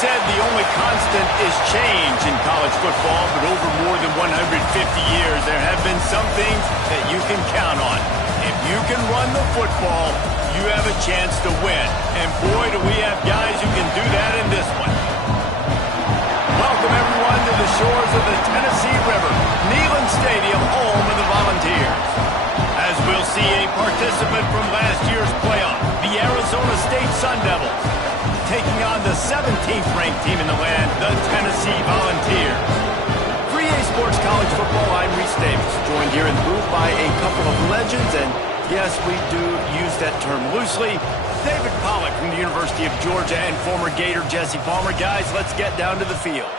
said the only constant is change in college football, but over more than 150 years, there have been some things that you can count on. If you can run the football, you have a chance to win. And boy, do we have guys who can do that in this one. Welcome, everyone, to the shores of the Tennessee River, Neyland Stadium, home of the Volunteers. As we'll see a participant from last year's playoff, the Arizona State Sun Devils, taking on the 17th-ranked team in the land, the Tennessee Volunteers. For EA Sports College Football, I'm Reese Davis, joined here in the booth by a couple of legends, and yes, we do use that term loosely. David Pollack from the University of Georgia and former Gator Jesse Palmer. Guys, let's get down to the field.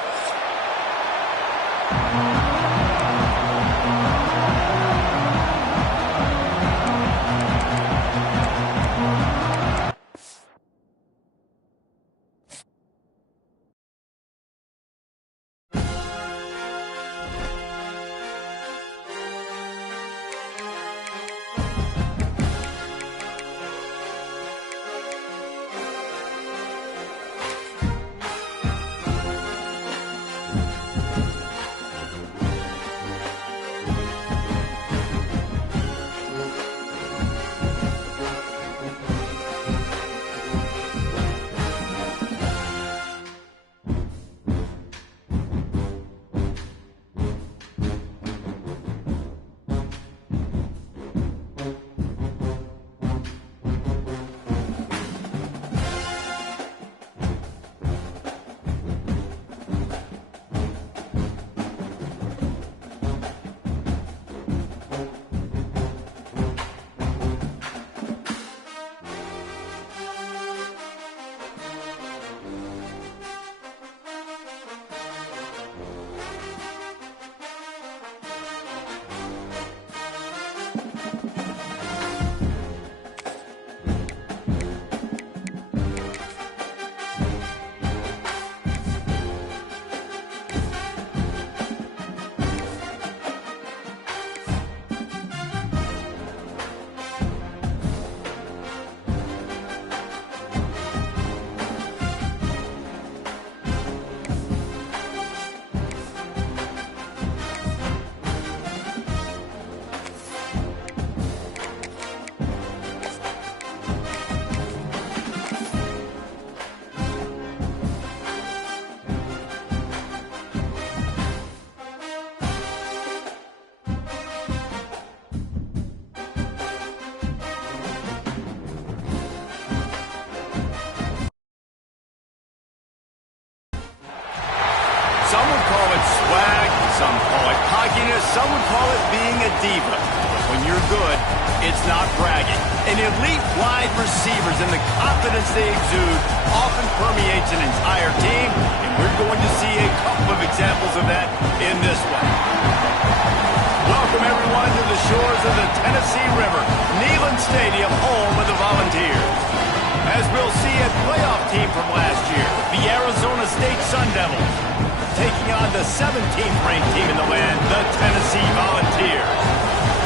Some would call it swag, some call it cockiness, some would call it being a diva. But when you're good, it's not bragging. An elite wide receivers and the confidence they exude often permeates an entire team, and we're going to see a couple of examples of that in this one. Welcome, everyone, to the shores of the Tennessee River, Neyland Stadium, home of the Volunteers. As we'll see a playoff team from last year, the Arizona State Sun Devils, taking on the 17th-ranked team in the land, the Tennessee Volunteers.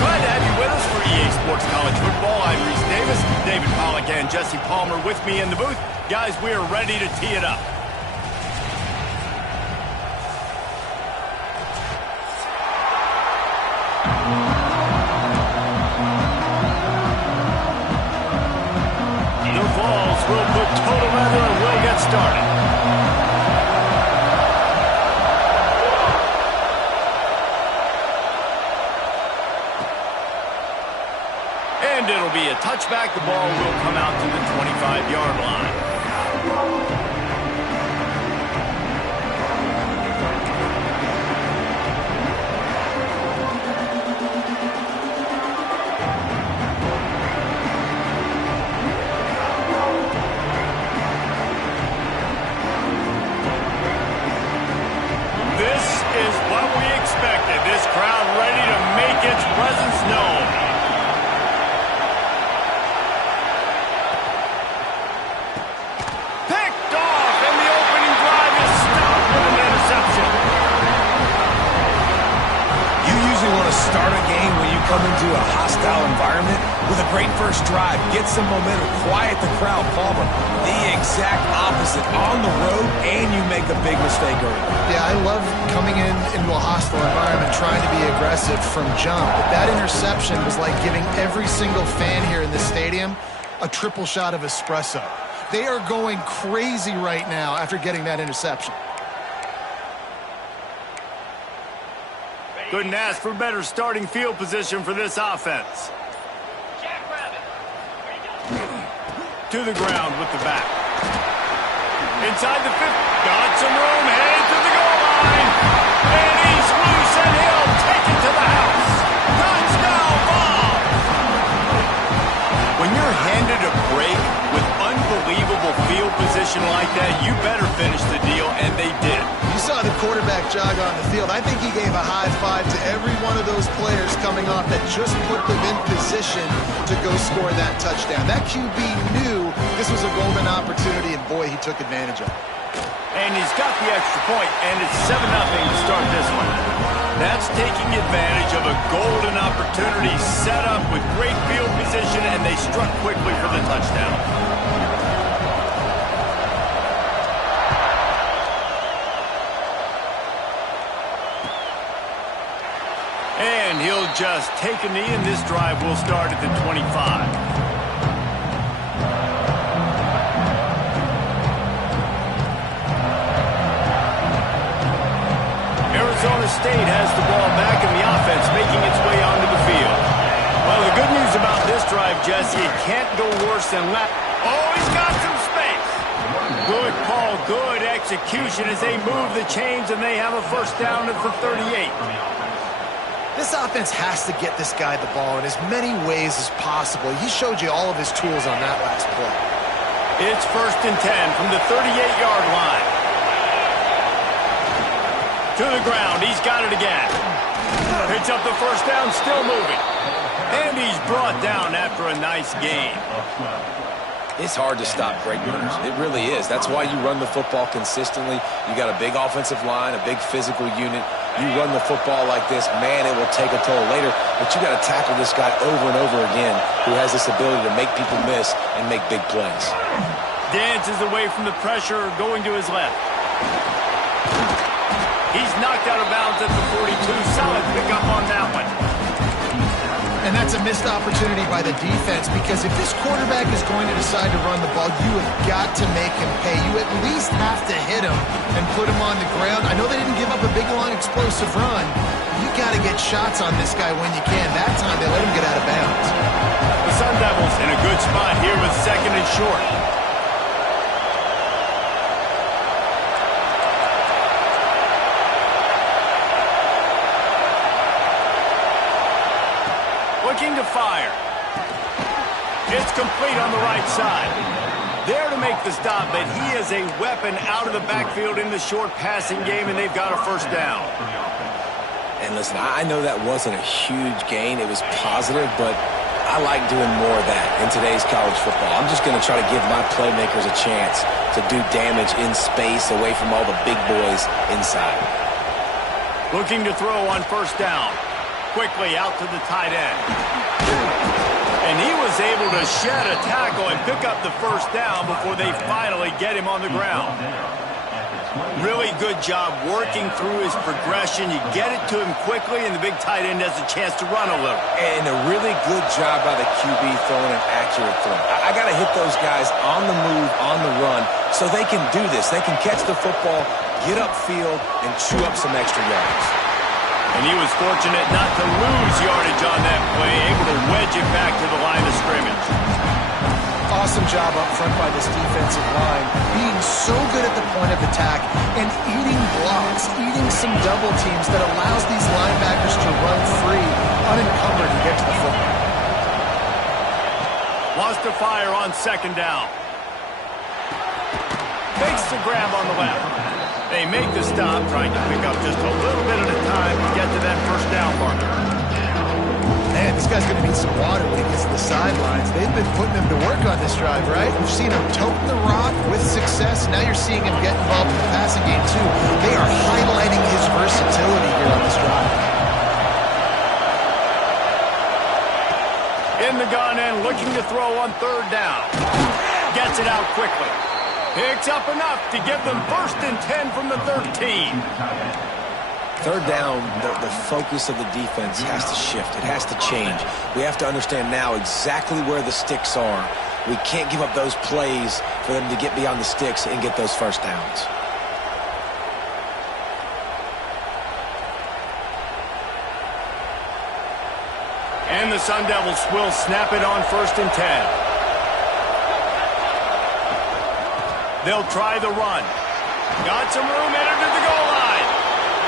Glad to have you with us for EA Sports College Football. I'm Reese Davis, David Pollack and Jesse Palmer with me in the booth. Guys, we are ready to tee it up. The Vols will put total leather and we'll get started. And it'll be a touchback. The ball will come out to the 25-yard line. This is what we expected. This crowd ready to make its presence known. Start a game when you come into a hostile environment with a great first drive, get some momentum, quiet the crowd. Palmer, the exact opposite. On the road, and you make a big mistake early. Yeah, I love coming into a hostile environment, trying to be aggressive from jump. But that interception was like giving every single fan here in this stadium a triple shot of espresso. They are going crazy right now after getting that interception. Couldn't ask for better starting field position for this offense. To the ground with the back. Inside the 50. Got some room. Headed to the goal line. And he's loose, and he'll take it to the house. Touchdown ball. When you're handed a break with unbelievable field position like that, you better finish the deal, and they did. You saw the quarterback jog on the field. I think he gave a high five to every one of those players coming off that just put them in position to go score that touchdown. That QB knew this was a golden opportunity, and boy, he took advantage of it. And he's got the extra point, and it's 7-0 to start this one. That's taking advantage of a golden opportunity set up with great field position, and they struck quickly for the touchdown. And he'll just take a knee, and this drive will start at the 25. Arizona State has the ball back, and the offense making its way onto the field. Well, the good news about this drive, Jesse, it can't go worse than last. Oh, he's got some space. Good call, good execution as they move the chains, and they have a first down at the 38. This offense has to get this guy the ball in as many ways as possible. He showed you all of his tools on that last play. It's 1st and 10 from the 38-yard line. To the ground, he's got it again. Picks up the first down, still moving. And he's brought down after a nice gain. It's hard to stop great runners. It really is. That's why you run the football consistently. You got a big offensive line, a big physical unit. You run the football like this, man, it will take a toll later. But you got to tackle this guy over and over again who has this ability to make people miss and make big plays. Dances away from the pressure, going to his left. He's knocked out of bounds at the 42. Solid pickup on that one. And that's a missed opportunity by the defense, because if this quarterback is going to decide to run the ball, you have got to make him pay. You at least have to hit him and put him on the ground. I know they didn't give up a big, long, explosive run. You got to get shots on this guy when you can. That time they let him get out of bounds. The Sun Devils in a good spot here with 2nd and short. Looking to fire. It's complete on the right side. There to make the stop, but he is a weapon out of the backfield in the short passing game, and they've got a first down. And listen, I know that wasn't a huge gain. It was positive, but I like doing more of that in today's college football. I'm just going to try to give my playmakers a chance to do damage in space away from all the big boys inside. Looking to throw on first down. Quickly out to the tight end. And he was able to shed a tackle and pick up the first down before they finally get him on the ground. Really good job working through his progression. You get it to him quickly, and the big tight end has a chance to run a little. And a really good job by the QB throwing an accurate throw. I got to hit those guys on the move, on the run, so they can do this. They can catch the football, get upfield, and chew up some extra yards. And he was fortunate not to lose yardage on that play, able to wedge it back to the line of scrimmage. Awesome job up front by this defensive line, being so good at the point of attack and eating blocks, eating some double teams that allows these linebackers to run free, unencumbered, and get to the football. Wants to fire on 2nd down. Makes the grab on the left. They make the stop, trying to pick up just a little bit at a time to get to that first down marker. Man, this guy's going to need some water when he gets to the sidelines. They've been putting him to work on this drive, right? We've seen him toting the rock with success. Now you're seeing him get involved in the passing game, too. They are highlighting his versatility here on this drive. In the gun and looking to throw on third down. Gets it out quickly. Picks up enough to give them 1st and 10 from the 13. Third down, the focus of the defense has to shift. It has to change. We have to understand now exactly where the sticks are. We can't give up those plays for them to get beyond the sticks and get those first downs. And the Sun Devils will snap it on 1st and 10. They'll try the run. Got some room headed to the goal line.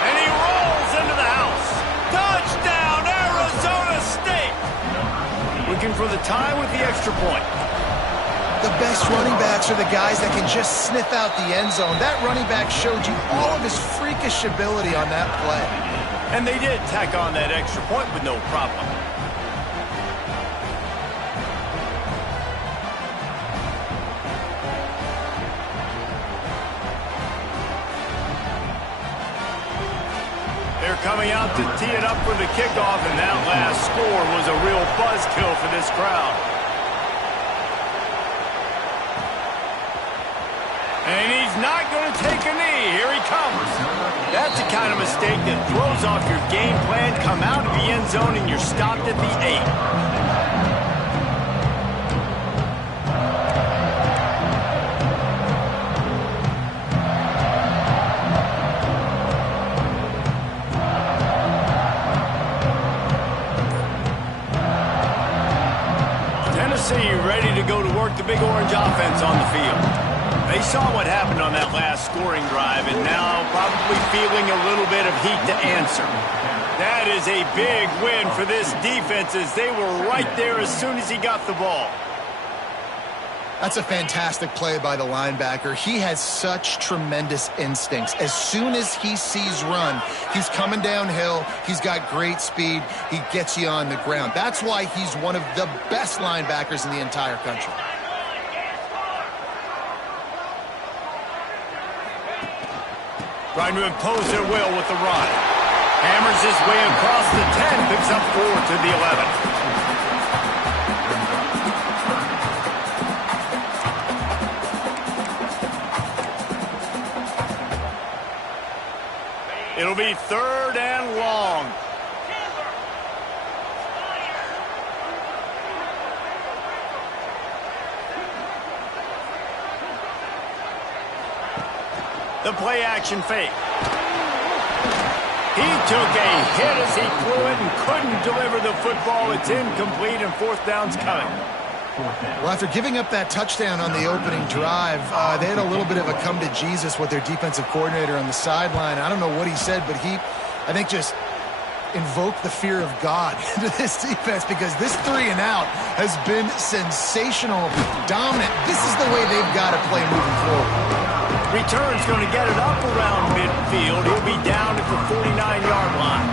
And he rolls into the house. Touchdown, Arizona State! Looking for the tie with the extra point. The best running backs are the guys that can just sniff out the end zone. That running back showed you all of his freakish ability on that play. And they did tack on that extra point with no problem. They're coming out to tee it up for the kickoff, and that last score was a real buzzkill for this crowd. And he's not going to take a knee. Here he comes. That's the kind of mistake that throws off your game plan. Come out of the end zone, and you're stopped at the 8. Ready to go to work the Big Orange offense on the field. They saw what happened on that last scoring drive and now probably feeling a little bit of heat to answer. That is a big win for this defense as they were right there as soon as he got the ball. That's a fantastic play by the linebacker. He has such tremendous instincts. As soon as he sees run, he's coming downhill. He's got great speed. He gets you on the ground. That's why he's one of the best linebackers in the entire country. Trying to impose their will with the run. Hammers his way across the 10, picks up 4 to the 11. It'll be 3rd and long. The play action fake. He took a hit as he threw it and couldn't deliver the football. It's incomplete and 4th down's coming. Well, after giving up that touchdown on the opening drive, they had a little bit of a come to Jesus with their defensive coordinator on the sideline. I don't know what he said, but he, I think, just invoked the fear of God into this defense because this 3 and out has been sensational, dominant. This is the way they've got to play moving forward. Return's going to get it up around midfield. He'll be down at the 49-yard line.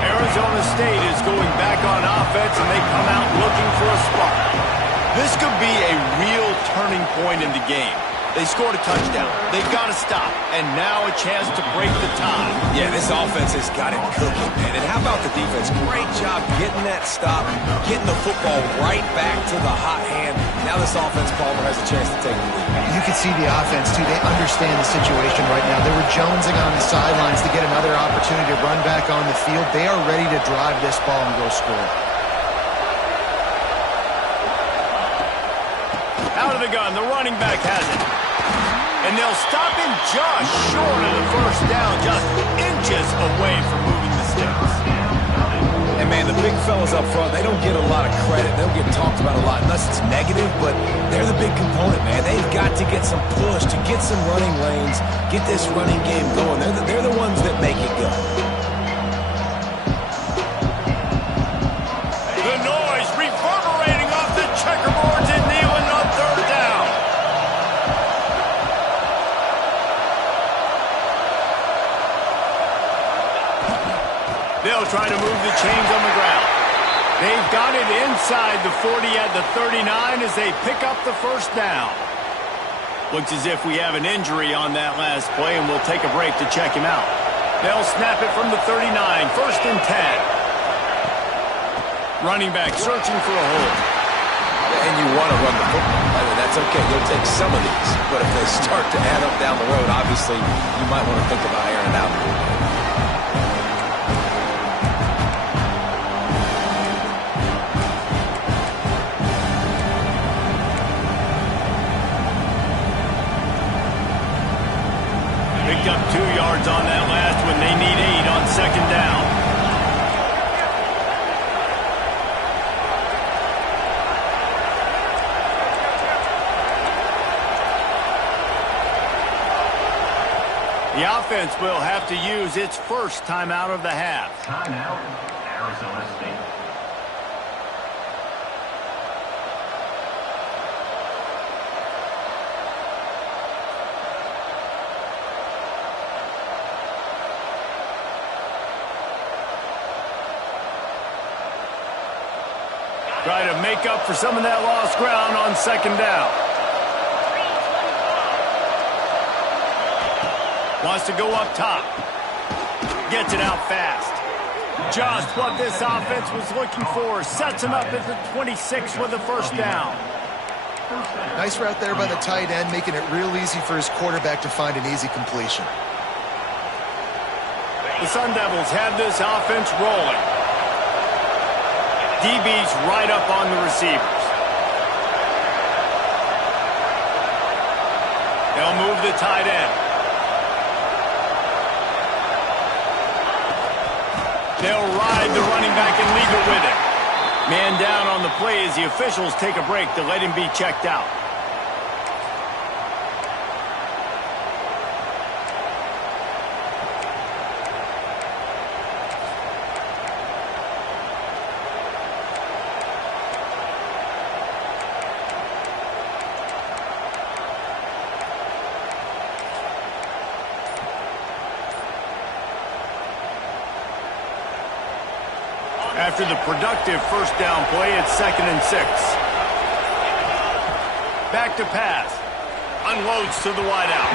Arizona State is going back on offense, and they come out looking for a spark. This could be a real turning point in the game. They scored a touchdown. They've got to stop, and now a chance to break the tie. Yeah, this offense has got it cooking, man. And how about the defense? Great job getting that stop, getting the football right back to the hot hand. Now this offense, Palmer, has a chance to take the lead. You can see the offense, too. They understand the situation right now. They were jonesing on the sidelines to get another opportunity to run back on the field. They are ready to drive this ball and go score. Out of the gun, the running back has it. And they'll stop him just short of the 1st down, just inches away from moving the sticks. And, man, the big fellas up front, they don't get a lot of credit. They don't get talked about a lot unless it's negative, but they're the big component, man. They've got to get some push, to get some running lanes, get this running game going. They're the ones that make it go. The noise reverberating off the checkerboards and Neyland on 3rd down. They'll try to move the chains on the ground. They've got it inside the 40 at the 39 as they pick up the 1st down. Looks as if we have an injury on that last play, and we'll take a break to check him out. They'll snap it from the 39, 1st and 10. Running back searching for a hole. And you want to run the football. I mean, that's okay. You'll take some of these. But if they start to add up down the road, obviously, you might want to think about airing it out. Picked up 2 yards on that last one. They need 8 on 2nd down. The offense will have to use its first timeout of the half. Timeout, Arizona State. Try to make up for some of that lost ground on 2nd down. Wants to go up top. Gets it out fast. Just what this offense was looking for. Sets him up at the 26 with the 1st down. Nice route there by the tight end, making it real easy for his quarterback to find an easy completion. The Sun Devils have this offense rolling. DB's right up on the receivers. They'll move the tight end. They'll ride the running back and leave it with him. Man down on the play as the officials take a break to let him be checked out. After the productive 1st down play, it's 2nd and 6. Back to pass. Unloads to the wideout.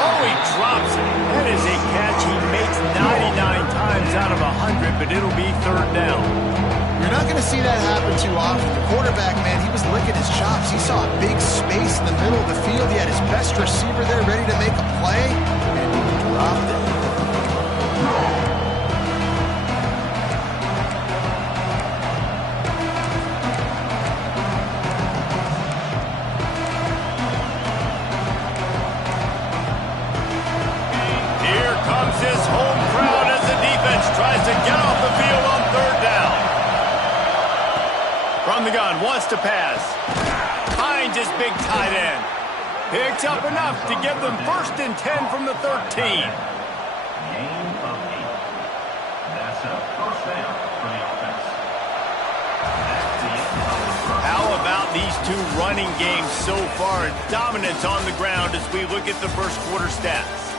Oh, he drops it. That is a catch he makes 99 times out of 100, but it'll be 3rd down. You're not going to see that happen too often. The quarterback, man, he was licking his chops. He saw a big space in the middle of the field. He had his best receiver there ready to make a play, and he dropped it. His home crowd as the defense tries to get off the field on 3rd down. From the gun, wants to pass. Finds his big tight end. Picks up enough to give them 1st and 10 from the 13. Gain of 8. That's a 1st down for the offense. That's the end. How about these 2 running games so far? Dominance on the ground as we look at the 1st quarter stats.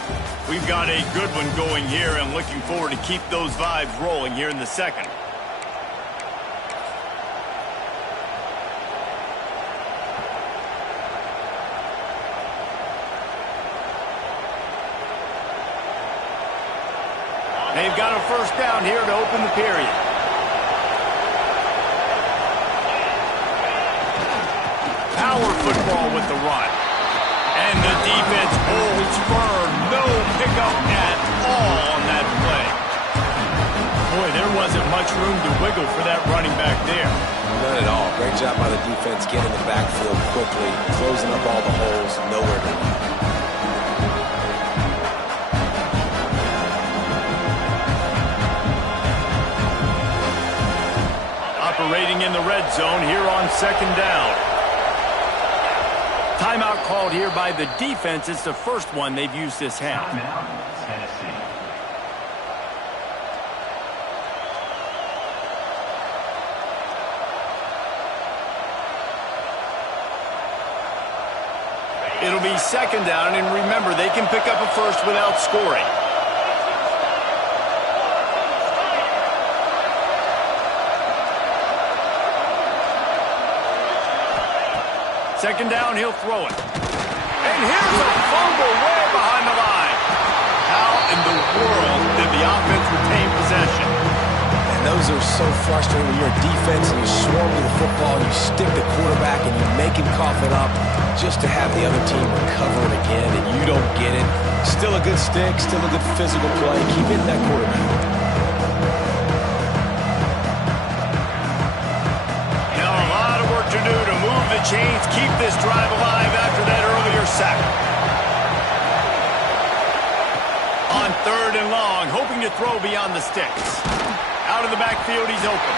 We've got a good one going here and looking forward to keep those vibes rolling here in the 2nd. They've got a 1st down here to open the period. Power football with the run. And the defense holds firm. No pickup at all on that play. Boy, there wasn't much room to wiggle for that running back there. None at all. Great job by the defense getting the backfield quickly, closing up all the holes, nowhere to run. Operating in the red zone here on 2nd down. Timeout called here by the defense. It's the 1st one they've used this half. Timeout, Tennessee. It'll be 2nd down, and remember, they can pick up a 1st without scoring. Second down, he'll throw it. And here's a fumble way behind the line. How in the world did the offense retain possession? And those are so frustrating when you're a defense and you swarm to the football and you stick the quarterback and you make him cough it up just to have the other team recover it again and you don't get it. Still a good stick, still a good physical play. Keep hitting that quarterback. Now a lot of work to do to move the chains, keep this drive alive after that earlier sack. On 3rd and long, hoping to throw beyond the sticks. Out of the backfield, he's open.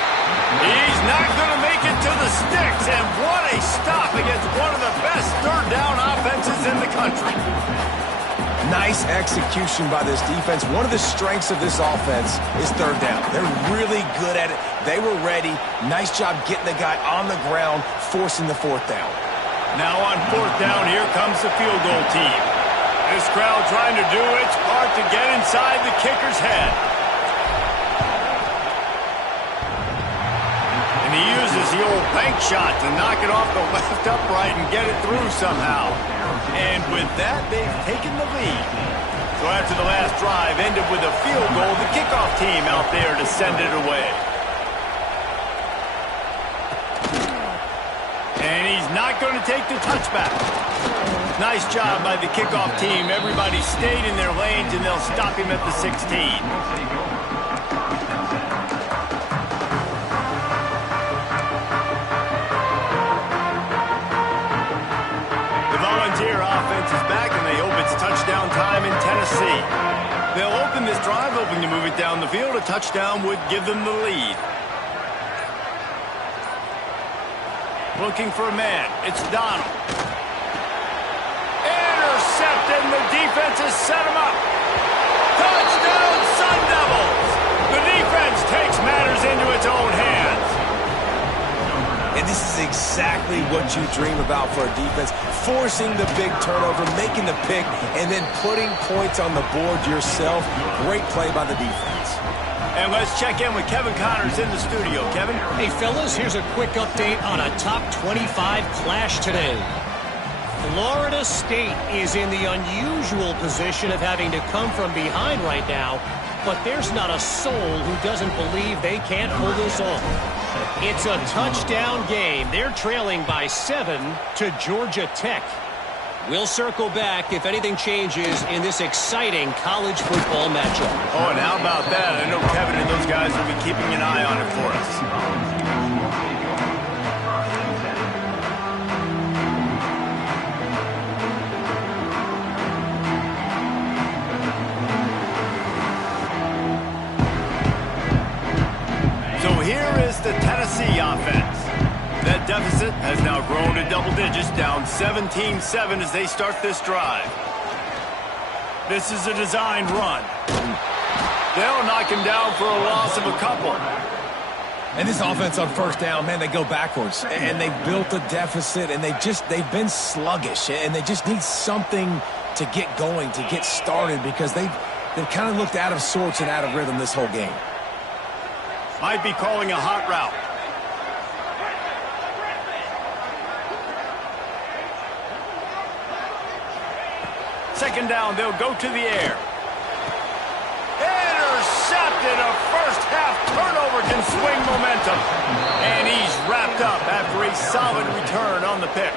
He's not going to make it to the sticks, and what a stop against one of the best 3rd down offenses in the country. Nice execution by this defense. One of the strengths of this offense is 3rd down. They're really good at it. They were ready. Nice job getting the guy on the ground, forcing the 4th down. Now on 4th down, here comes the field goal team. This crowd trying to do its part to get inside the kicker's head. And he uses the old bank shot to knock it off the left upright and get it through somehow. And with that, they've taken the lead. So after the last drive ended with a field goal, the kickoff team out there to send it away. And he's not going to take the touchback. Nice job by the kickoff team. Everybody stayed in their lanes, and they'll stop him at the 16. The Volunteer offense is back, and they hope it's touchdown time in Tennessee. They'll open this drive, hoping to move it down the field. A touchdown would give them the lead. Looking for a man. It's Donald. Intercepted, and the defense has set him up. Touchdown, Sun Devils! The defense takes matters into its own hands. And this is exactly what you dream about for a defense. Forcing the big turnover, making the pick, and then putting points on the board yourself. Great play by the defense. And let's check in with Kevin Connors in the studio. Kevin? Hey, fellas, here's a quick update on a top 25 clash today. Florida State is in the unusual position of having to come from behind right now, but there's not a soul who doesn't believe they can't pull this off. It's a touchdown game. They're trailing by 7 to Georgia Tech. We'll circle back if anything changes in this exciting college football matchup. Oh, and how about that? I know Kevin and those guys will be keeping an eye on it for us. So here is the Tennessee offense. That deficit has now grown to double digits, down 17-7 as they start this drive. This is a designed run. They'll knock him down for a loss of a couple. And this offense on 1st down, man, they go backwards. And they've built a deficit, and they've been sluggish. And they just need something to get going, to get started, because they've kind of looked out of sorts and out of rhythm this whole game. Might be calling a hot route. Second down, they'll go to the air. Intercepted. A first-half turnover can swing momentum. And he's wrapped up after a solid return on the pick.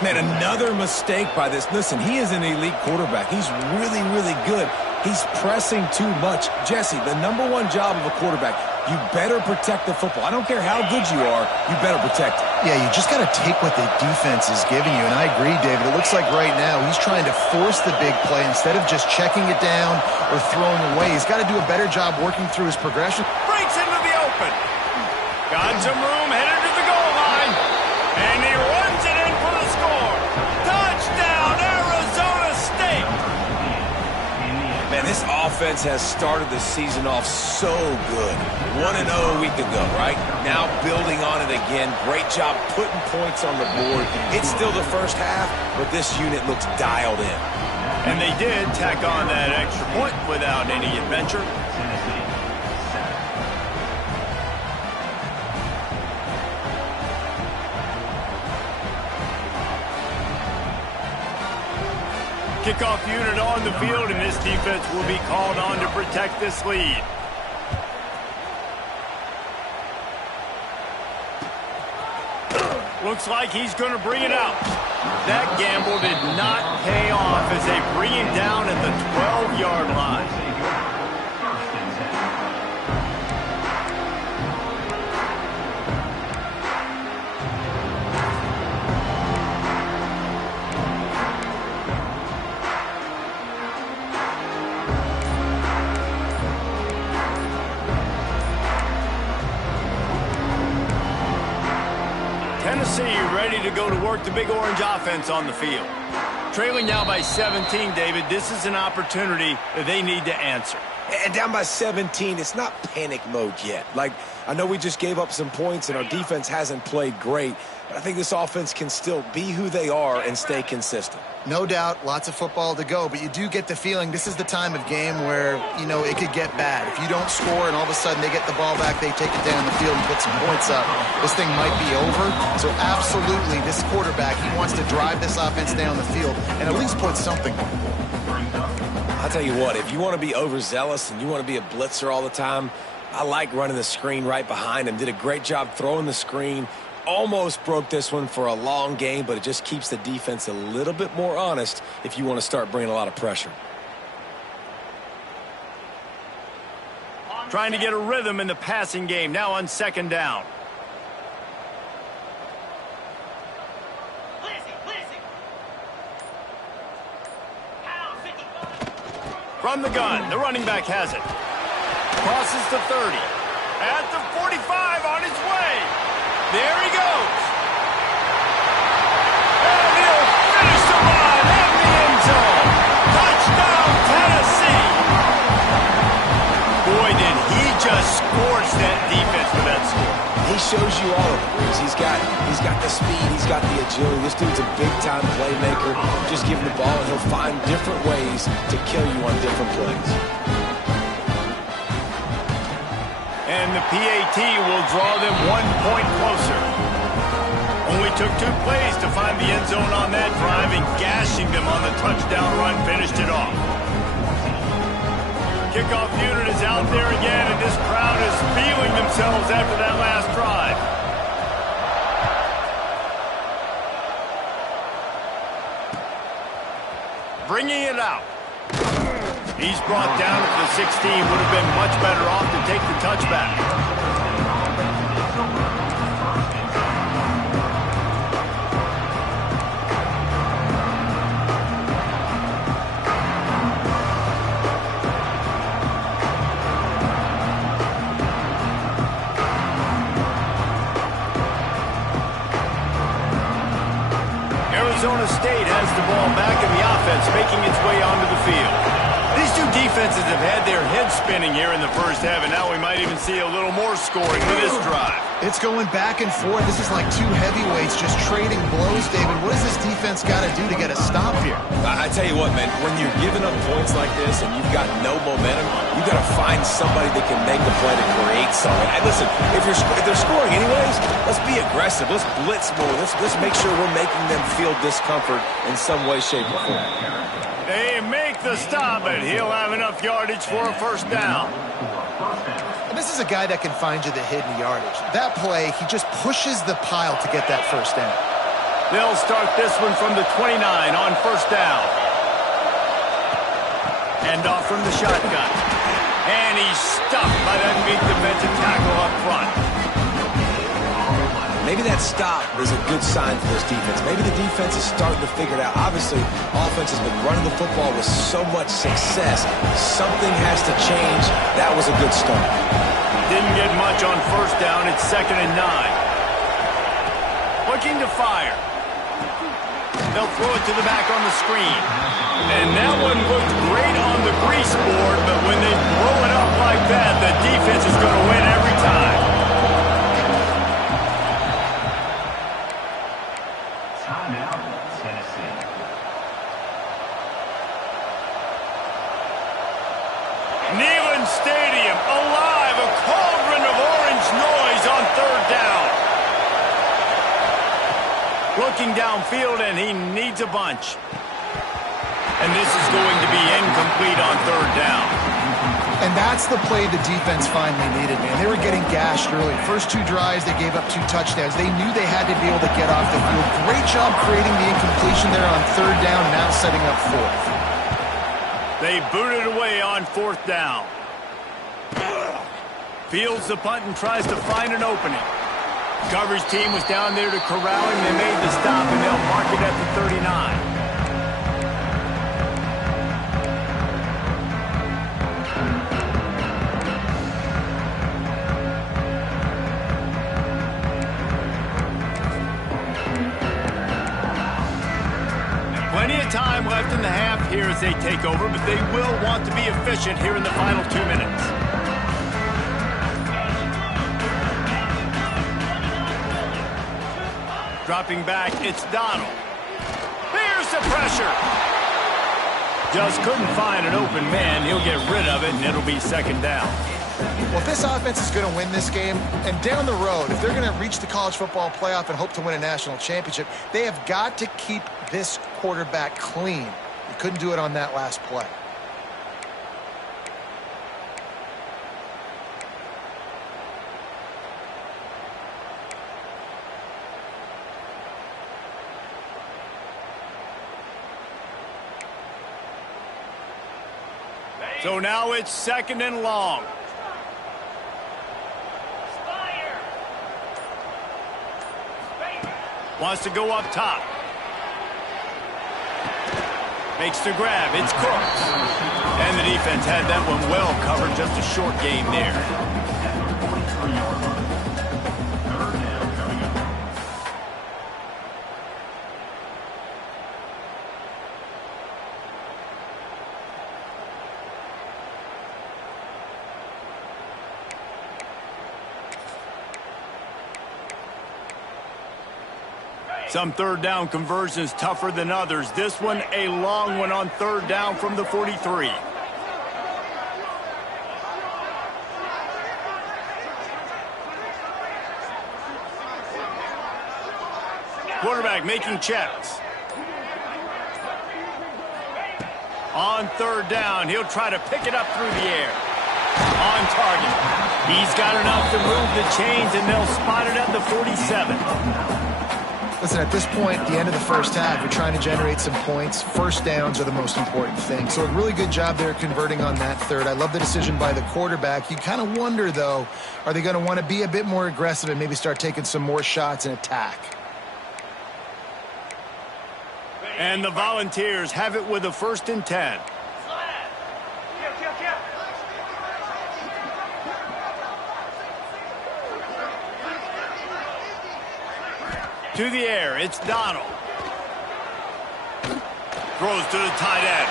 Man, another mistake by this. Listen, he is an elite quarterback. He's really, really good. He's pressing too much. Jesse, the #1 job of a quarterback, you better protect the football. I don't care how good you are, you better protect it. Yeah, you just got to take what the defense is giving you. And I agree, David. It looks like right now he's trying to force the big play instead of just checking it down or throwing away. He's got to do a better job working through his progression. Breaks into the open. Got some room, headed to the goal line. And he runs it in for the score. Touchdown, Arizona State. Man, this offense has started the season off so good. 1-0 a week ago, right? Now building on it again. Great job putting points on the board. It's still the first half, but this unit looks dialed in. And they did tack on that extra point without any adventure. Kickoff unit on the field, and this defense will be called on to protect this lead. Looks like he's going to bring it out. That gamble did not pay off as they bring him down at the 12-yard line. Tennessee ready to go to work the Big Orange offense on the field. Trailing now by 17, David. This is an opportunity that they need to answer. And down by 17, it's not panic mode yet. Like, I know we just gave up some points and our defense hasn't played great, but I think this offense can still be who they are and stay consistent. No doubt, lots of football to go, but you do get the feeling this is the time of game where, you know, it could get bad. If you don't score and all of a sudden they get the ball back, they take it down the field and put some points up, this thing might be over. So absolutely, this quarterback, he wants to drive this offense down the field and at least put something on. I'll tell you what, if you want to be overzealous and you want to be a blitzer all the time, I like running the screen right behind him. Did a great job throwing the screen. Almost broke this one for a long game, but it just keeps the defense a little bit more honest if you want to start bringing a lot of pressure. Trying to get a rhythm in the passing game, now on second down. From the gun, the running back has it. Crosses to 30. At the 45, on his way. There he goes. And he'll finish the run in the end zone. Touchdown, Tennessee. Boy, did he just scorch that defense with that score. He shows you all of it, Reeves. He's got the speed, he's got the agility. This dude's a big-time playmaker. Just give him the ball, and he'll find different ways to kill you on different plays. And the PAT will draw them 1 point closer. Only took 2 plays to find the end zone on that drive, and gashing them on the touchdown run finished it off. Kickoff unit is out there again, and this crowd is feeling themselves after that last drive. Bringing it out. He's brought down at the 16. Would have been much better off to take the touchback. Arizona State has the ball back in the offense, making its way onto the field. These two defenses have had their heads spinning here in the first half, and now we might even see a little more scoring with this drive. It's going back and forth. This is like two heavyweights just trading blows, David. What does this defense got to do to get a stop here? I tell you what, man, when you're giving up points like this and you've got no momentum, you got to find somebody that can make the play to create something. And listen, if they're scoring anyways, let's be aggressive. Let's blitz more. Let's make sure we're making them feel discomfort in some way, shape, or form. They make the stop, and he'll have enough yardage for a first down. And this is a guy that can find you the hidden yardage. That play, he just pushes the pile to get that first down. They'll start this one from the 29 on first down. Hand off from the shotgun. And he's stuffed by that big defensive tackle up front. Maybe that stop is a good sign for this defense. Maybe the defense is starting to figure it out. Obviously, offense has been running the football with so much success. Something has to change. That was a good start. Didn't get much on first down. It's 2nd and 9. Looking to fire. They'll throw it to the back on the screen. And that one looked great on the grease board, but when they blow it up like that, the defense is going to win every time. Timeout, Tennessee. Neyland Stadium, alive, a cauldron of orange noise on third down. Looking downfield, and he needs a bunch. And this is going to be incomplete on third down. And that's the play the defense finally needed, man. They were getting gashed early. First 2 drives, they gave up 2 touchdowns. They knew they had to be able to get off the field. Great job creating the incompletion there on third down, now setting up fourth. They booted away on fourth down. Fields the punt and tries to find an opening. Coverage team was down there to corral him. They made the stop, and they'll mark it at the 39. Plenty of time left in the half here as they take over, but they will want to be efficient here in the final 2 minutes. Dropping back, it's Donald. Here's the pressure. Just couldn't find an open man. He'll get rid of it, and it'll be second down. Well, if this offense is going to win this game, and down the road, if they're going to reach the college football playoff and hope to win a national championship, they have got to keep this quarterback clean. They couldn't do it on that last play. So now it's second and long. Wants to go up top. Makes the grab. It's Cooks. And the defense had that one well covered. Just a short game there. Some third down conversions tougher than others. This one a long one on third down from the 43. Quarterback making checks. On third down, he'll try to pick it up through the air. On target. He's got enough to move the chains, and they'll spot it at the 47. Listen, at this point, at the end of the first half, you're trying to generate some points. First downs are the most important thing. So a really good job there converting on that third. I love the decision by the quarterback. You kind of wonder, though, are they going to want to be a bit more aggressive and maybe start taking some more shots and attack? And the Volunteers have it with a 1st and 10. To the air, it's Donald. Throws to the tight end.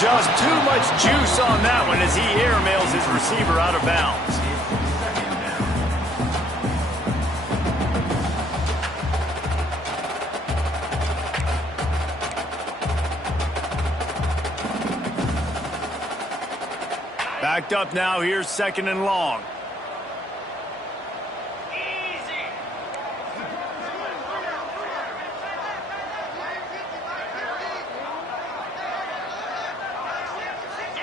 Just too much juice on that one as he airmails his receiver out of bounds. Backed up now, here's second and long.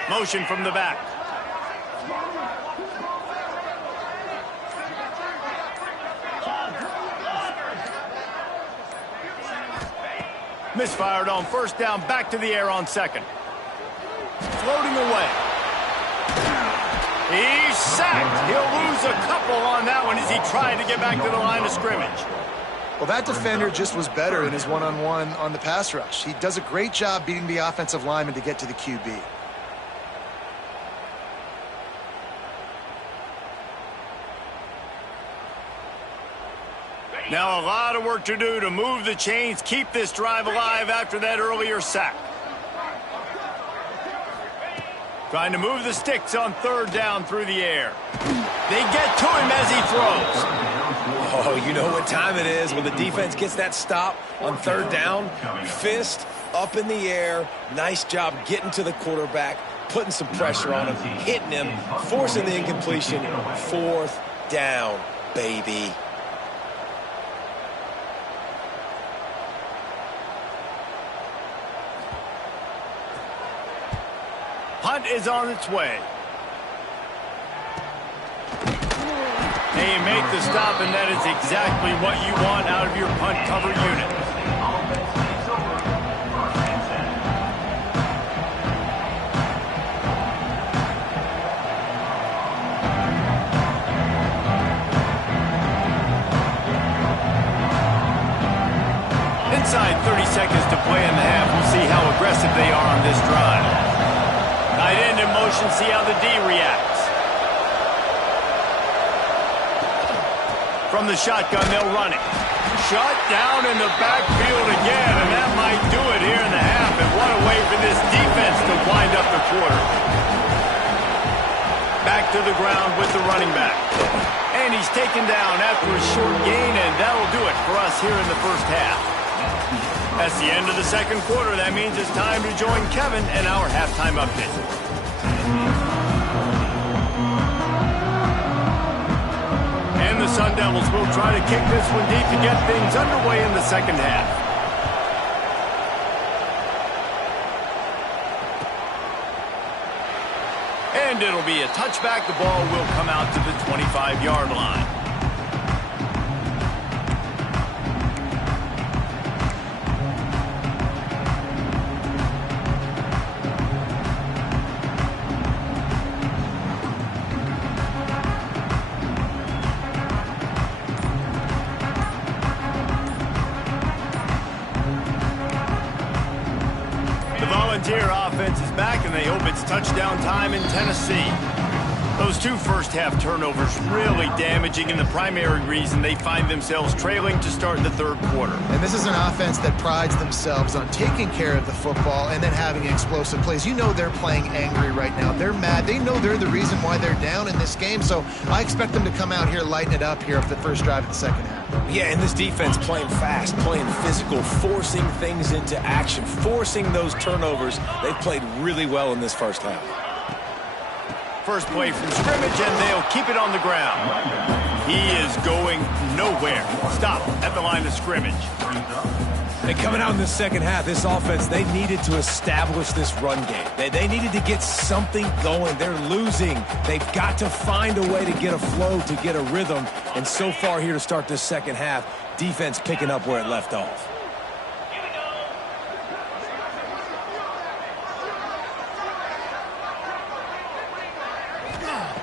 Motion from the back. Misfired on first down, back to the air on second. Floating away. He's sacked. He'll lose a couple on that one as he tried to get back to the line of scrimmage. Well, that defender just was better in his one-on-one on the pass rush. He does a great job beating the offensive lineman to get to the QB. Now a lot of work to do to move the chains, keep this drive alive after that earlier sack. Trying to move the sticks on third down through the air. They get to him as he throws. Oh, you know what time it is when the defense gets that stop on third down. Fist up in the air. Nice job getting to the quarterback, putting some pressure on him, hitting him, forcing the incompletion. 4th down, baby. is on its way. They make the stop, and that is exactly what you want out of your punt cover unit. Inside 30 seconds to play in the half. We'll see how aggressive they are on this drive. Tight end in motion, see how the D reacts. From the shotgun, they'll run it. Shut down in the backfield again, and that might do it here in the half. And what a way for this defense to wind up the quarter. Back to the ground with the running back. And he's taken down after a short gain, and that'll do it for us here in the first half. That's the end of the second quarter. That means it's time to join Kevin and our halftime update. And the Sun Devils will try to kick this one deep to get things underway in the second half. And it'll be a touchback. The ball will come out to the 25-yard line. Volunteer offense is back, and they hope it's touchdown time in Tennessee. Those two first-half turnovers really damaging, and the primary reason they find themselves trailing to start the third quarter. And this is an offense that prides themselves on taking care of the football and then having explosive plays. You know they're playing angry right now. They're mad. They know they're the reason why they're down in this game, so I expect them to come out here, lighten it up here for the first drive of the second half. Yeah, and this defense playing fast, playing physical, forcing things into action, forcing those turnovers. They've played really well in this first half. First play from scrimmage, and they'll keep it on the ground. He is going nowhere. Stop at the line of scrimmage. And coming out in the second half, this offense, they needed to establish this run game. They needed to get something going. They're losing. They've got to find a way to get a flow, to get a rhythm. And so far here to start this second half, defense picking up where it left off.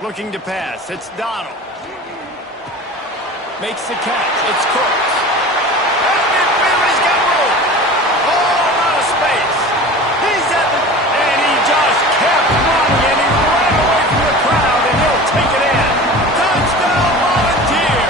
Looking to pass. It's Donald. Makes the catch. It's Cooks. He's got room. Oh, out of space. He's at the... And he just kept running, and he ran away from the crowd, and he'll take it in. Touchdown, Volunteer.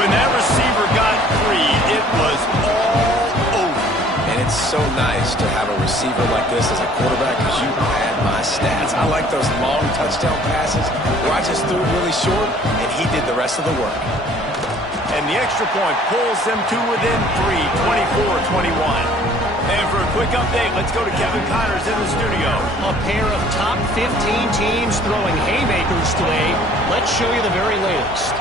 When that receiver got free, it was all over. And it's so nice to have a receiver like this as a quarterback, because you had my stats. I like those long touchdown passes where I just threw it really short, and he did the rest of the work. And the extra point pulls them to within 3, 24-21. And for a quick update, let's go to Kevin Connors in the studio. A pair of top 15 teams throwing haymakers today. Let's show you the very latest.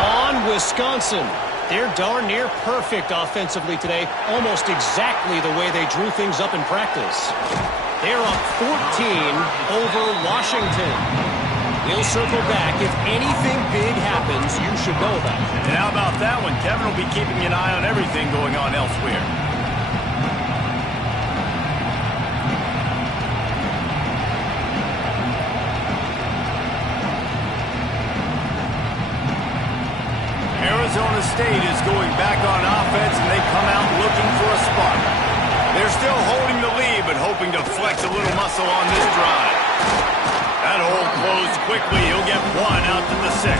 On Wisconsin. They're darn near perfect offensively today, almost exactly the way they drew things up in practice. They're up 14 over Washington. We'll circle back. If anything big happens, you should know about it. And how about that one? Kevin will be keeping an eye on everything going on elsewhere. Arizona State is going back on offense, and they come out looking for a spark. They're still holding the lead, but hoping to flex a little muscle on this drive. That hole closed quickly. He'll get one out to the 6.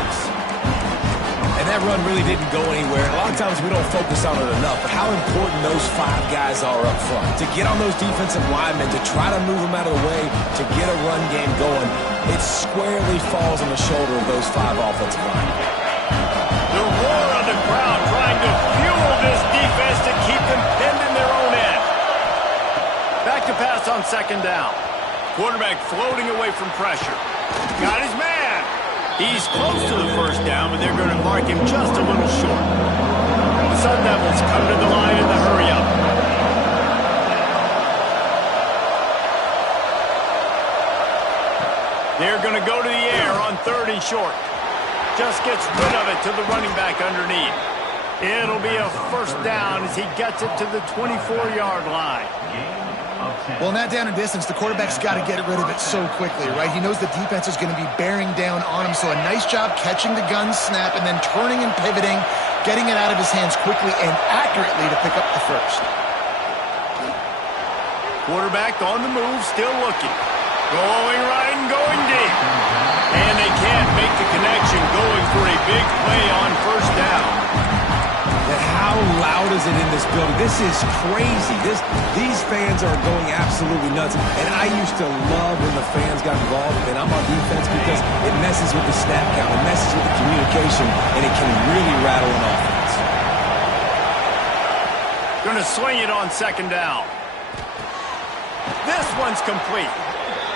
And that run really didn't go anywhere. A lot of times we don't focus on it enough, but how important those 5 guys are up front. To get on those defensive linemen, to try to move them out of the way, to get a run game going, it squarely falls on the shoulder of those 5 offensive linemen. The roar of the crowd trying to fuel this defense to keep them pinned in their own end. Back to pass on second down. Quarterback floating away from pressure. Got his man. He's close to the first down, but they're going to mark him just a little short. The Sun Devils come to the line in the hurry-up. They're going to go to the air on 3rd and short. Just gets rid of it to the running back underneath. It'll be a first down as he gets it to the 24-yard line. Well, in that down and distance, the quarterback's got to get rid of it so quickly, right? He knows the defense is going to be bearing down on him, so a nice job catching the gun snap and then turning and pivoting, getting it out of his hands quickly and accurately to pick up the first. Quarterback on the move, still looking. Going right and going deep. And they can't make the connection, going for a big play on first down. How loud is it in this building? This is crazy. These fans are going absolutely nuts. And I used to love when the fans got involved, and I'm on defense because it messes with the snap count, it messes with the communication, and it can really rattle an offense. Going to swing it on 2nd down. This one's complete.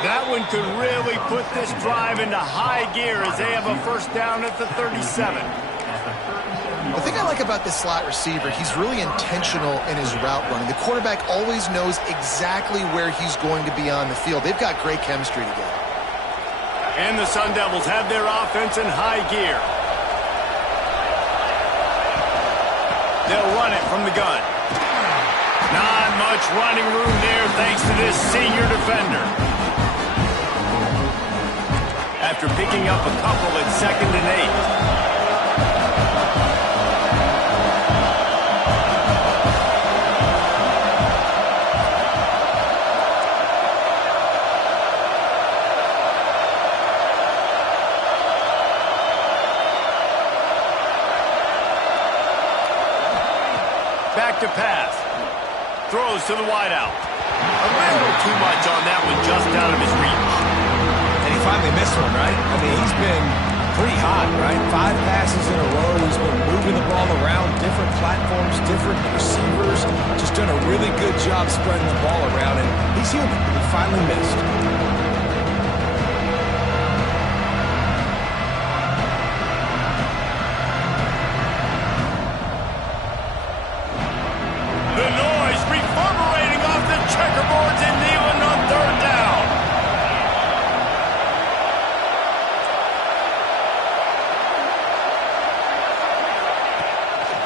That one could really put this drive into high gear as they have a first down at the 37. The thing I like about this slot receiver, he's really intentional in his route running. The quarterback always knows exactly where he's going to be on the field. They've got great chemistry together. And the Sun Devils have their offense in high gear. They'll run it from the gun. Not much running room there thanks to this senior defender. After picking up a couple at 2nd and 8. Back to pass. Throws to the wideout. A little too much on that one, just out of his reach. And he finally missed one, right? I mean, he's been pretty hot, right? 5 passes in a row. He's been moving the ball around, different platforms, different receivers. Just done a really good job spreading the ball around, and he's human. He finally missed. Checkerboards in Neyland on 3rd down.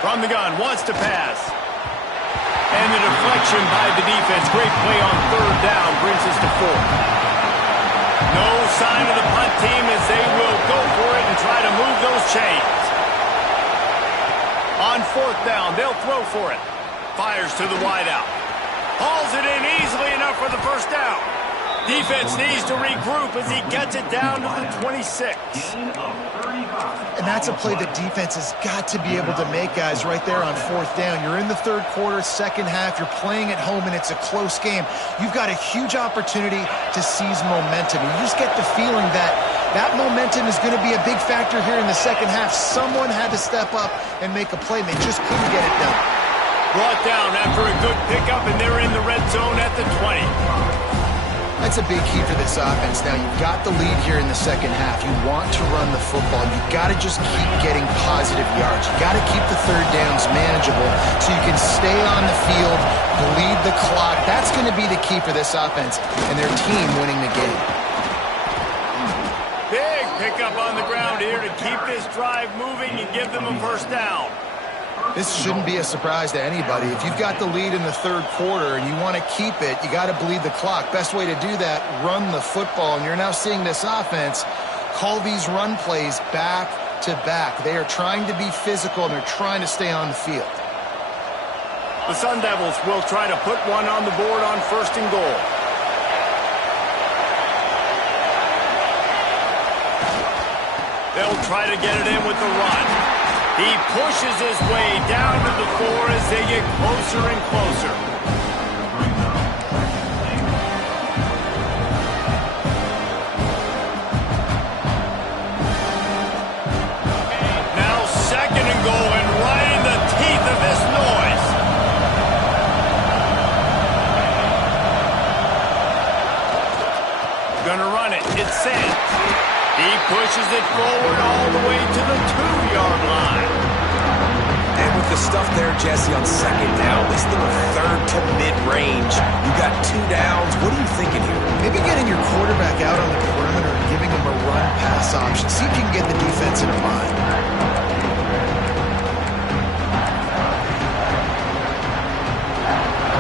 From the gun, wants to pass. And the deflection by the defense. Great play on 3rd down brings us to 4th. No sign of the punt team as they will go for it and try to move those chains. On 4th down, they'll throw for it. Fires to the wideout. Hauls it in easily enough for the first down. Defense needs to regroup as he gets it down to the 26. And that's a play the defense has got to be able to make, guys, right there on 4th down. You're in the 3rd quarter, 2nd half. You're playing at home, and it's a close game. You've got a huge opportunity to seize momentum. You just get the feeling that that momentum is going to be a big factor here in the 2nd half. Someone had to step up and make a play, and they just couldn't get it done. Brought down after a good pickup, and they're in the red zone at the 20. That's a big key for this offense. Now, you've got the lead here in the 2nd half. You want to run the football. You've got to just keep getting positive yards. You've got to keep the 3rd downs manageable so you can stay on the field, bleed the clock. That's going to be the key for this offense and their team winning the game. Big pickup on the ground here to keep this drive moving and give them a first down. This shouldn't be a surprise to anybody. If you've got the lead in the 3rd quarter and you want to keep it, you got to bleed the clock. Best way to do that, run the football. And you're now seeing this offense call these run plays back to back. They are trying to be physical, and they're trying to stay on the field. The Sun Devils will try to put one on the board on 1st and goal. They'll try to get it in with the run. He pushes his way down to the 4 as they get closer and closer. Now 2nd and goal, and right in the teeth of this noise. Gonna run it. It's sent. He pushes it forward all the way to the 2-yard line. And with the stuff there, Jesse, on 2nd down, this thing of 3rd to mid-range. You got 2 downs. What are you thinking here? Maybe getting your quarterback out on the perimeter and giving pass option. See if you can get the defense in a bind.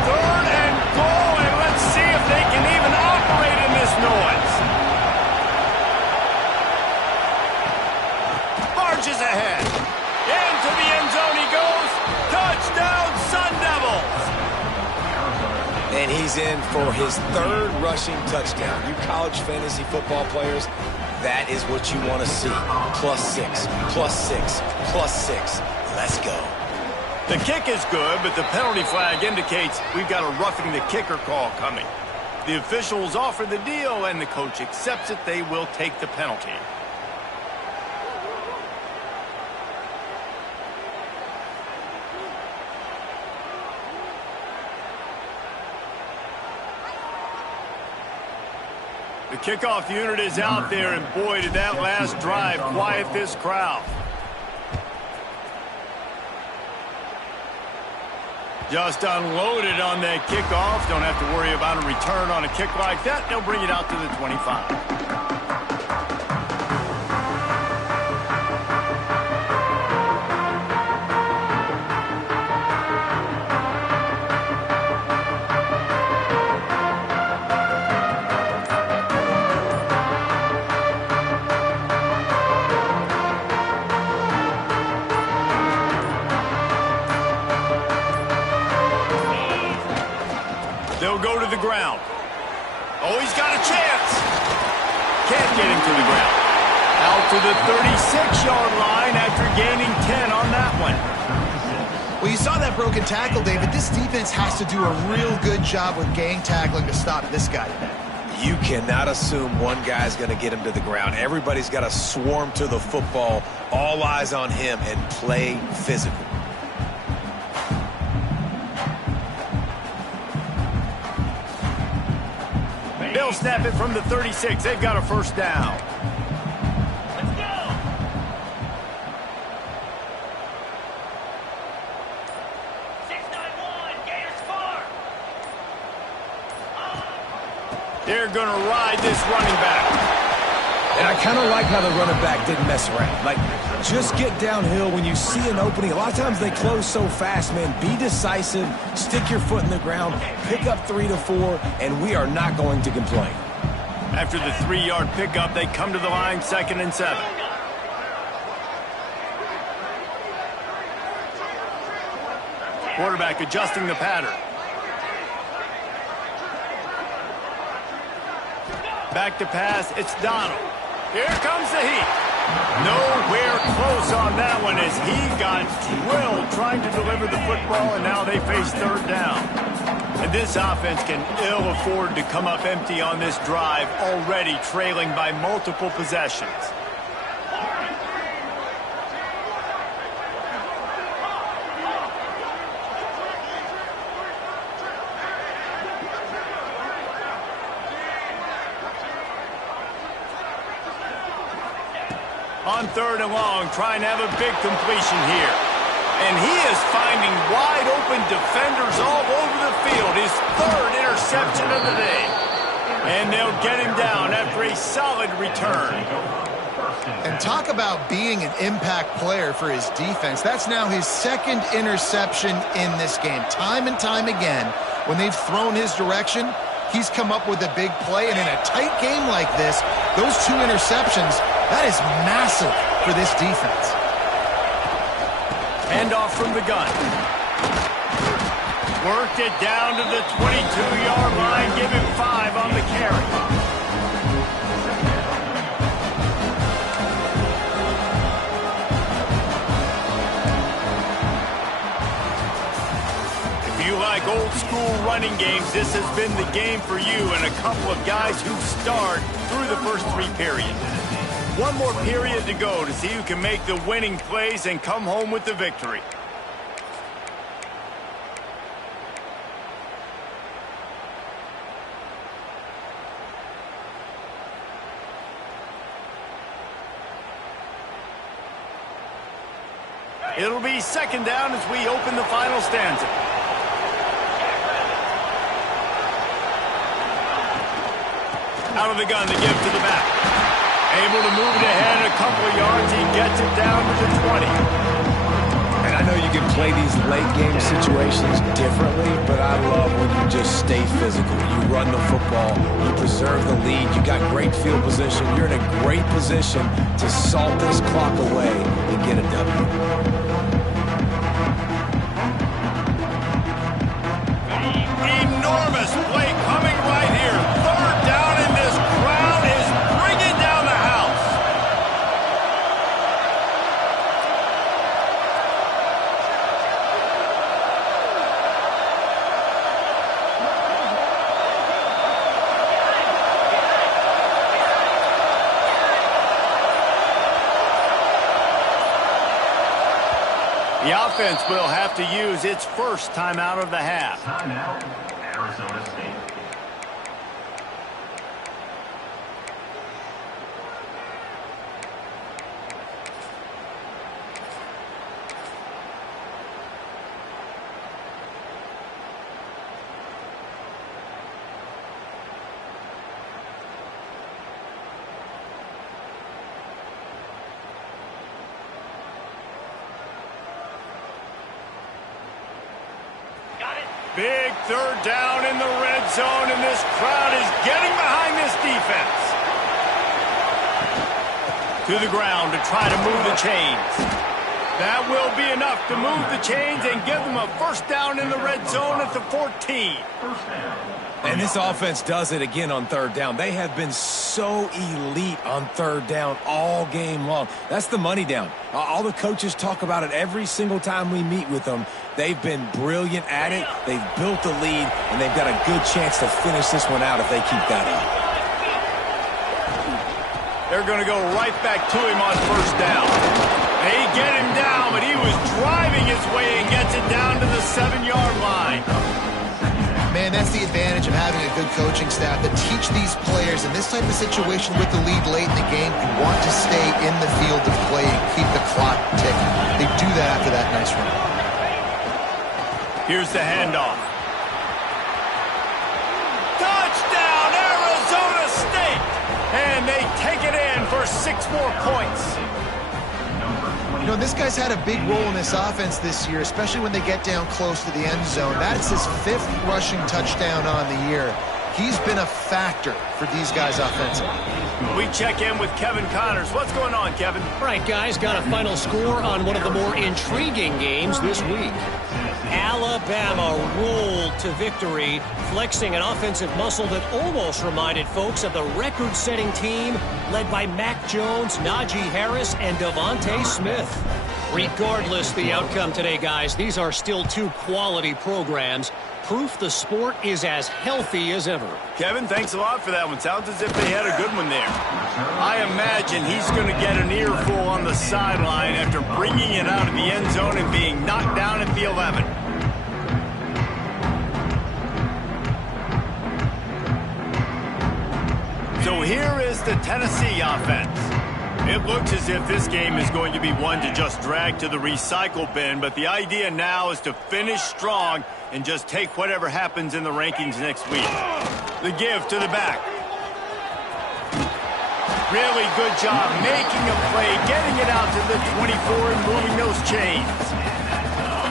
Third and goal, and let's see if they can even operate in this noise. Marches ahead. Into the end zone he goes. Touchdown, Sun Devils. And he's in for his third rushing touchdown. You college fantasy football players, that is what you want to see. +6, +6, +6. Let's go. The kick is good, but the penalty flag indicates we've got a roughing the kicker call coming. The officials offer the deal, and the coach accepts it. They will take the penalty. The kickoff unit is out there, and boy, did that last drive quiet this crowd. Just unloaded on that kickoff. Don't have to worry about a return on a kick like that. They'll bring it out to the 25. They'll go to the ground. Oh, he's got a chance. Can't get him to the ground. Out to the 36-yard line after gaining 10 on that one. Well, you saw that broken tackle, David. This defense has to do a real good job with gang tackling to stop this guy today. You cannot assume one guy's going to get him to the ground. Everybody's got to swarm to the football, all eyes on him, and play physical. They'll snap it from the 36. They've got a first down. Let's go. They're going to ride this running back. And I kind of like how the running back didn't mess around. Like, just get downhill when you see an opening. A lot of times they close so fast, man. Be decisive, stick your foot in the ground, pick up 3 to 4, and we are not going to complain. After the 3-yard pickup, they come to the line, 2nd and 7. Quarterback adjusting the pattern. Back to pass, it's Donald. Here comes the heat. Nowhere close on that one as he got drilled trying to deliver the football, and now they face 3rd down. And this offense can ill afford to come up empty on this drive, already trailing by multiple possessions. On 3rd and long, trying to have a big completion here. And he is finding wide-open defenders all over the field. His 3rd interception of the day. And they'll get him down after a solid return. And talk about being an impact player for his defense. That's now his 2nd interception in this game. Time and time again, when they've thrown his direction, he's come up with a big play. And in a tight game like this, those 2 interceptions, that is massive for this defense. Handoff from the gun. Worked it down to the 22-yard line. Give him 5 on the carry. If you like old school running games, this has been the game for you and a couple of guys who starred through the first 3 periods. One more period to go to see who can make the winning plays and come home with the victory. It'll be 2nd down as we open the final stanza. Out of the gun, the give to the back. Able to move it ahead a couple of yards. He gets it down to the 20. And I know you can play these late-game situations differently, but I love when you just stay physical. You run the football. You preserve the lead. You got great field position. You're in a great position to salt this clock away and get a W. Enormous play coming right here. Third down, and this crowd is bringing down the house. The offense will have to use its first timeout of the half. Timeout, Arizona State. Big third down in the red zone, and this crowd is getting behind this defense. To the ground to try to move the chains. That will be enough to move the chains and give them a first down in the red zone at the 14. First down. And this offense does it again on third down. They have been so elite on third down all game long. That's the money down. All the coaches talk about it every single time we meet with them. They've been brilliant at it. They've built the lead, and they've got a good chance to finish this one out if they keep that up. They're going to go right back to him on first down. They get him down, but he was driving his way and gets it down to the 7-yard line. Man, that's the advantage of having a good coaching staff that teach these players in this type of situation with the lead late in the game, you want to stay in the field of play and keep the clock ticking. They do that after that nice run. Here's the handoff. Touchdown, Arizona State! And they take it in for 6 more points. You know, this guy's had a big role in this offense this year, especially when they get down close to the end zone. That's his 5th rushing touchdown on the year. He's been a factor for these guys offensively. We check in with Kevin Connors. What's going on, Kevin? All right, guys, got a final score on one of the more intriguing games this week. Alabama rolled to victory, flexing an offensive muscle that almost reminded folks of the record-setting team led by Mac Jones, Najee Harris, and Devontae Smith. Regardless the outcome today, guys, these are still 2 quality programs. Proof the sport is as healthy as ever. Kevin, thanks a lot for that one. Sounds as if they had a good one there. I imagine he's going to get an earful on the sideline after bringing it out of the end zone and being knocked down at the 11. So here is the Tennessee offense. It looks as if this game is going to be one to just drag to the recycle bin, but the idea now is to finish strong and just take whatever happens in the rankings next week. The give to the back. Really good job making a play, getting it out to the 24 and moving those chains.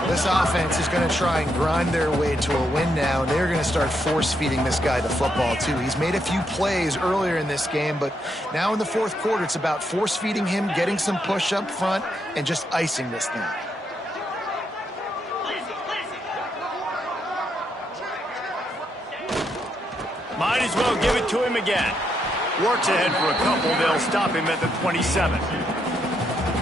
This offense is going to try and grind their way to a win now, and they're going to start force-feeding this guy the football, too. He's made a few plays earlier in this game, but now in the 4th quarter, it's about force-feeding him, getting some push up front, and just icing this thing. Might as well give it to him again. Works ahead for a couple. They'll stop him at the 27.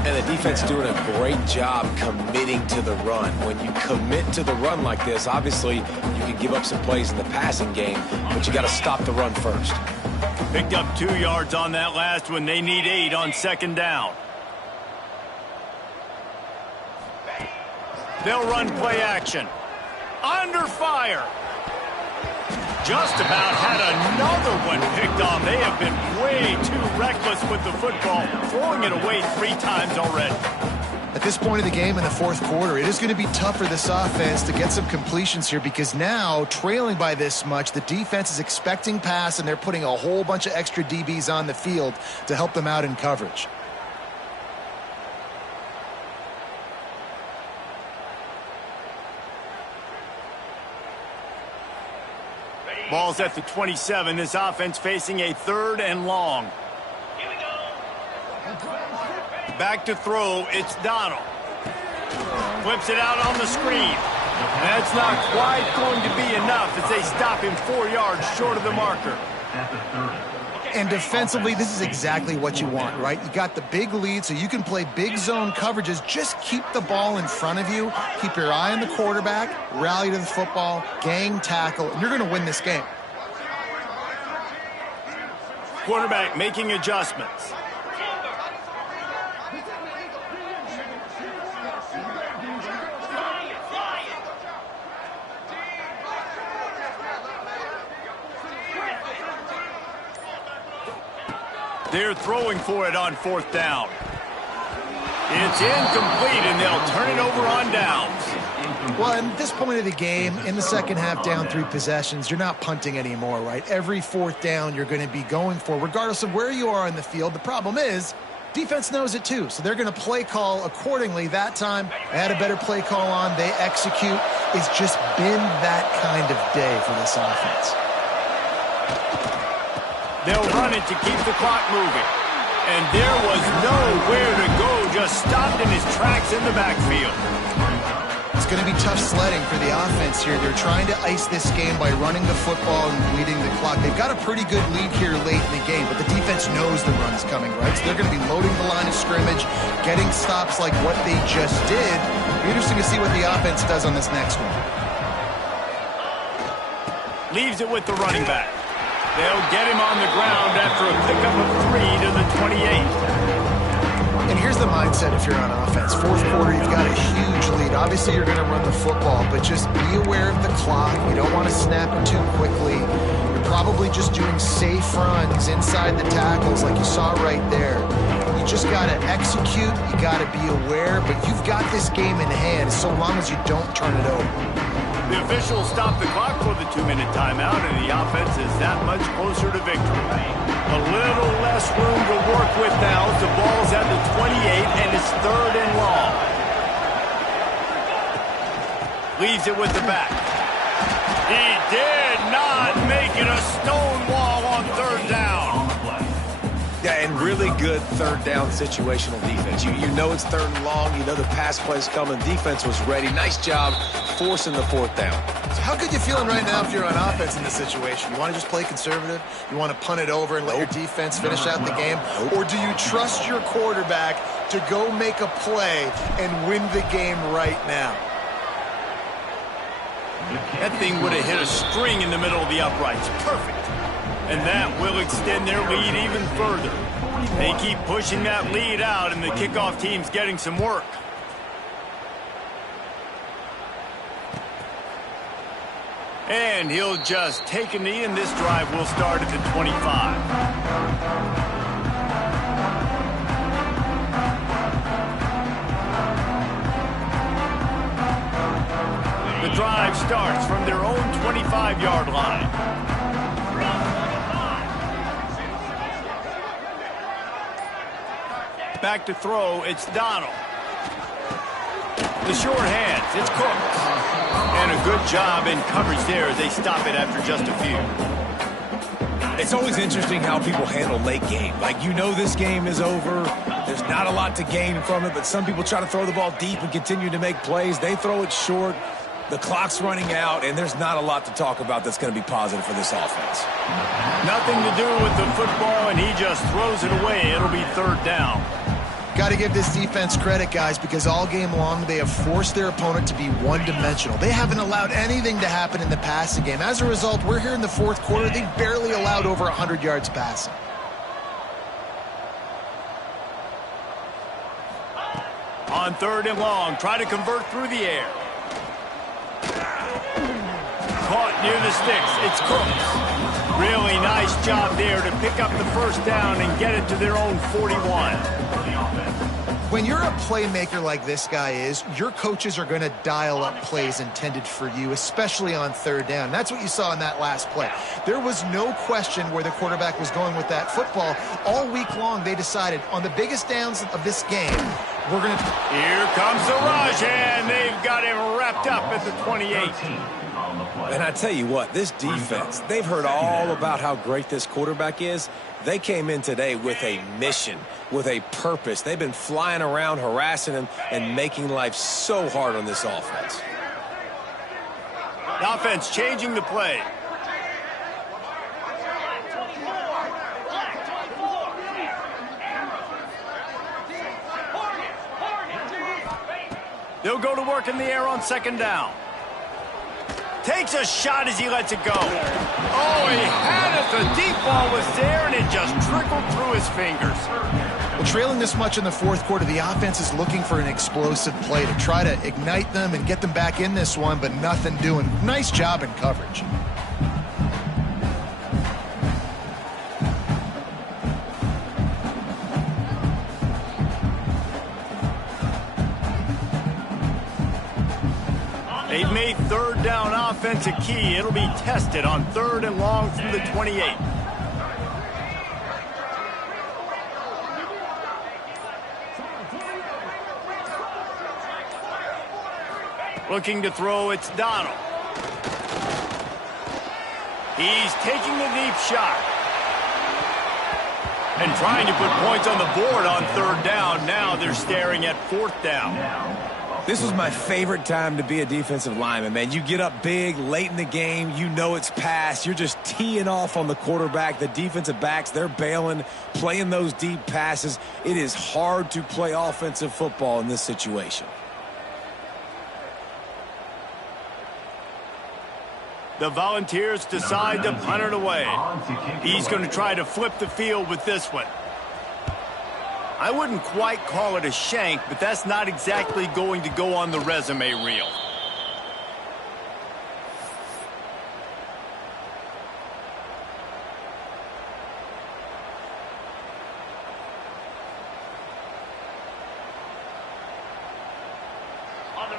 And the defense doing a great job committing to the run. When you commit to the run like this, obviously you can give up some plays in the passing game, but you got to stop the run first. Picked up 2 yards on that last one. They need 8 on 2nd down. They'll run play action. Under fire. Just about had another one picked off. They have been way too reckless with the football, throwing it away 3 times already. At this point of the game in the fourth quarter, it is going to be tough for this offense to get some completions here because now, trailing by this much, the defense is expecting pass, and they're putting a whole bunch of extra DBs on the field to help them out in coverage. Ball's at the 27. This offense facing a 3rd and long. Back to throw, it's Donald. Flips it out on the screen. That's not quite going to be enough as they stop him 4 yards short of the marker. And defensively, this is exactly what you want, right? You got the big lead, so you can play big zone coverages. Just keep the ball in front of you. Keep your eye on the quarterback, rally to the football, gang tackle, and you're going to win this game. Quarterback making adjustments. They're throwing for it on 4th down. It's incomplete, and they'll turn it over on downs. Well, at this point of the game, in the second half, down 3 possessions, you're not punting anymore, right? Every 4th down you're going to be going for, regardless of where you are on the field. The problem is, defense knows it too, so they're going to play call accordingly. That time, they had a better play call on. They execute. It's just been that kind of day for this offense. They'll run it to keep the clock moving. And there was nowhere to go, just stopped in his tracks in the backfield. It's going to be tough sledding for the offense here. They're trying to ice this game by running the football and bleeding the clock. They've got a pretty good lead here late in the game, but the defense knows the run's coming, right? So they're going to be loading the line of scrimmage, getting stops like what they just did. It'll be interesting to see what the offense does on this next one. Leaves it with the running back. They'll get him on the ground after a pickup of 3 to the 28. And here's the mindset if you're on offense. Fourth quarter, you've got a huge lead. Obviously, you're going to run the football, but just be aware of the clock. You don't want to snap it too quickly. You're probably just doing safe runs inside the tackles like you saw right there. You just got to execute. You got to be aware, but you've got this game in hand so long as you don't turn it over. The officials stop the clock for the 2-minute timeout, and the offense is that much closer to victory. A little less room to work with now. The ball's at the 28, and it's 3rd and long. Leaves it with the back. He did not make it a stone wall on 3rd down. Yeah, and really good 3rd down situational defense. You know it's 3rd and long. You know the pass play's coming. Defense was ready. Nice job forcing the 4th down. So how good you feeling right now if you're on offense in this situation? You want to just play conservative? You want to punt it over and let your defense finish out the game? Or do you trust your quarterback to go make a play and win the game right now? That thing would have hit a string in the middle of the uprights. Perfect. And that will extend their lead even further. They keep pushing that lead out, and the kickoff team's getting some work. And he'll just take a knee, and this drive will start at the 25. The drive starts from their own 25-yard line. Back to throw, it's Donald. The short hands, it's Cooks. And a good job in coverage there as they stop it after just a few. It's always interesting how people handle late game. Like, you know this game is over. There's not a lot to gain from it, but some people try to throw the ball deep and continue to make plays. They throw it short. The clock's running out, and there's not a lot to talk about that's going to be positive for this offense. Nothing to do with the football, and he just throws it away. It'll be 3rd down. Got to give this defense credit, guys, because all game long they have forced their opponent to be one-dimensional. They haven't allowed anything to happen in the passing game. As a result, we're here in the fourth quarter. They barely allowed over 100 yards passing. On 3rd and long, try to convert through the air. Caught near the sticks. It's Cooks. Really nice job there to pick up the 1st down and get it to their own 41. When you're a playmaker like this guy is, your coaches are going to dial up plays intended for you, especially on third down. That's what you saw in that last play. There was no question where the quarterback was going with that football. All week long, they decided on the biggest downs of this game, we're going to... Here comes the rush, and they've got him wrapped up at the 28. And I tell you what, this defense, they've heard all about how great this quarterback is. They came in today with a mission, with a purpose. They've been flying around, harassing him, and making life so hard on this offense. The offense changing the play. They'll go to work in the air on second down. Takes a shot as he lets it go. Oh, he had it. The deep ball was there, and it just trickled through his fingers. Well, trailing this much in the fourth quarter, the offense is looking for an explosive play to try to ignite them and get them back in this one, but nothing doing. Nice job in coverage. They've made third down offense a key. It'll be tested on third and long from the 28. Looking to throw, it's Donald. He's taking the deep shot. And trying to put points on the board on third down. Now they're staring at fourth down. This was my favorite time to be a defensive lineman, man. You get up big, late in the game, you know it's past. You're just teeing off on the quarterback. The defensive backs, they're bailing, playing those deep passes. It is hard to play offensive football in this situation. The Volunteers decide to punt it away. He's going to try to flip the field with this one. I wouldn't quite call it a shank, but that's not exactly going to go on the resume reel.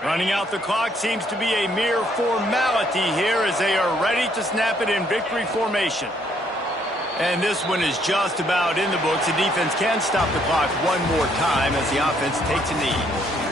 Running out the clock seems to be a mere formality here as they are ready to snap it in victory formation. And this one is just about in the books. The defense can stop the clock one more time as the offense takes a knee.